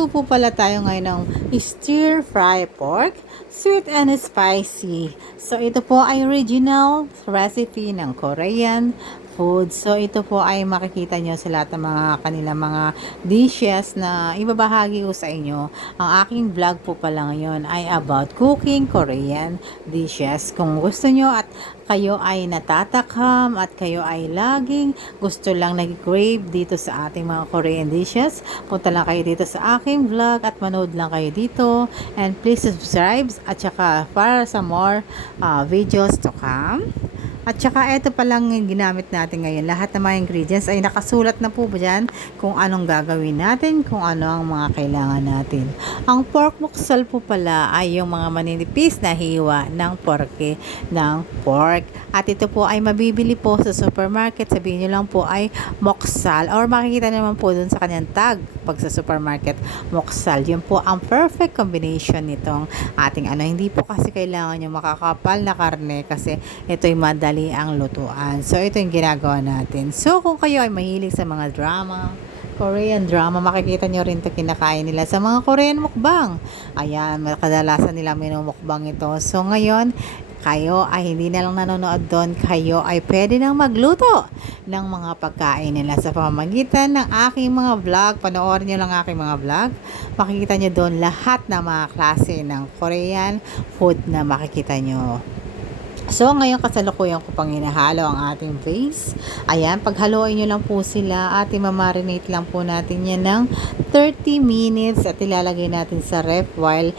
Magluluto po pala tayo ngayon ng stir fry pork, sweet and spicy. So ito po ay original recipe ng Korean food. So ito po ay makikita nyo sa lahat ng mga kanilang mga dishes na ibabahagi ko sa inyo. Ang aking vlog po pala ngayon ay about cooking Korean dishes. Kung gusto nyo at kayo ay natatakam at kayo ay laging gusto lang nag-crave dito sa ating mga Korean dishes, punta lang kayo dito sa aking vlog at manood lang kayo dito. And please subscribe at saka para sa more videos to come. At saka ito palang ginamit natin ngayon. Lahat ng mga ingredients ay nakasulat na po dyan kung anong gagawin natin, kung ano ang mga kailangan natin. Ang pork muksal po pala ay yung mga maninipis na hiwa ng porke ng pork. At ito po ay mabibili po sa supermarket. Sabihin nyo lang po ay moksal or makikita naman po dun sa kanyang tag pag sa supermarket, moksal. Yun po ang perfect combination nitong ating ano. Hindi po kasi kailangan yung makakapal na karne kasi ito'y madali ang lutuan. So, ito yung ginagawa natin. So, kung kayo ay mahilig sa mga drama, Korean drama, makikita nyo rin ito kinakain nila sa mga Korean mukbang. Ayan, kadalasan nila minumukbang ito. So, ngayon, kayo ay hindi na lang nanonood doon, kayo ay pwede nang magluto ng mga pagkain nila sa pamamagitan ng aking mga vlog. Panoorin nyo lang aking mga vlog. Makikita nyo doon lahat ng mga klase ng Korean food na makikita nyo. So, ngayon kasalukuyan ko pang hinahalo ang ating base. Ayan, paghaluin nyo lang po sila at imamarinate lang po natin yan ng 30 minutes at ilalagay natin sa ref while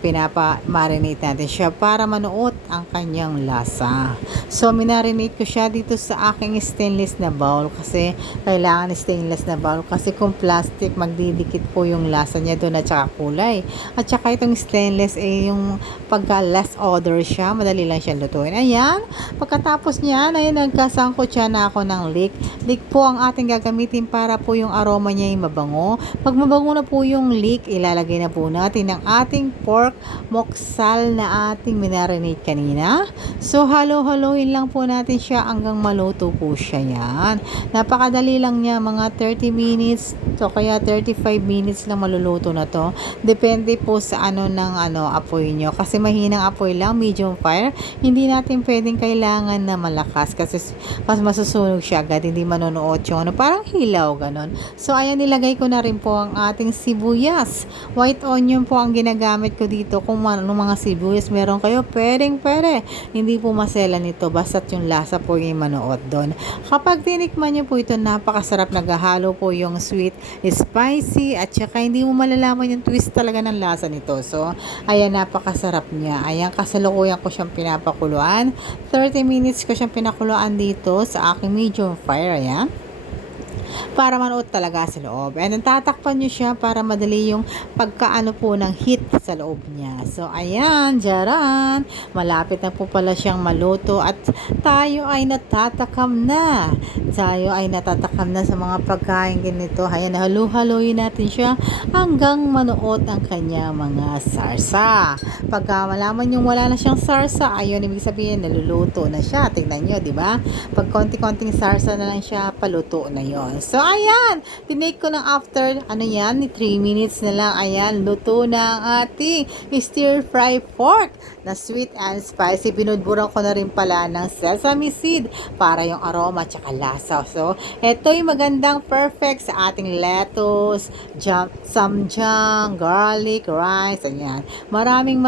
pinapa-marinate natin siya para manuot ang kanyang lasa. So, minarinate ko siya dito sa aking stainless na bowl kasi kailangan stainless na bowl kasi kung plastic, magdidikit po yung lasa niya doon at saka kulay. At saka itong stainless yung pagka less order siya, madali lang siya lutuin. Ayan, pagkatapos niyan, ay nagkasangkot siya na ako ng leek. Leek po ang ating gagamitin para po yung aroma niya ay mabango. Pag mabango na po yung leek, ilalagay na po natin ang ating pork moksal na ating minarinate kanina. So, halo-haloin lang po natin siya hanggang maluto po siya yan. Napakadali lang niya, mga 30 minutes so kaya 35 minutes lang maluluto na to. Depende po sa apoy nyo. Kasi mahinang apoy lang, medium fire. Hindi natin pwedeng kailangan na malakas kasi mas masusunog siya agad, hindi manonood yung parang hilaw ganon. So ayan, nilagay ko na rin po ang ating sibuyas. White onion po ang ginagamit ko dito. Kung mga sibuyas meron kayo, pwede. Hindi po masela nito, basta't yung lasa po yung manood doon. Kapag tinikman nyo po ito, napakasarap. Naghahalo po yung sweet, spicy, at saka hindi mo malalaman yung twist talaga ng lasa nito. So ayan, napakasarap niya. Ayan, kasalukuyan ko siyang pinapakuluan. 30 minutes ko siyang pinakuluan dito sa aking medium fire. Ayan, para manood talaga sa loob. And tatakpan nyo siya para madali yung pagkaano po ng heat sa loob niya. So, ayan, jaran. Malapit na po pala siyang maluto at tayo ay natatakam na. Tayo ay natatakam na sa mga pagkain ganito. Ayan, halu-haluin natin siya hanggang manuot ang kanya mga sarsa. Pagka malaman yung wala na siyang sarsa, ayun, ibig sabihin naluluto na siya. Tingnan nyo, di ba? Pag konti-konting sarsa na lang siya, paluto na yon. So, ayan, tinake ko ng after, 3 minutes na lang. Ayan, luto na ang ating stir fry pork na sweet and spicy. Binudburan ko na rin pala ng sesame seed para yung aroma at saka lasa. So, ito'y magandang perfect sa ating lettuce, samjang, garlic, rice, ayan. Maraming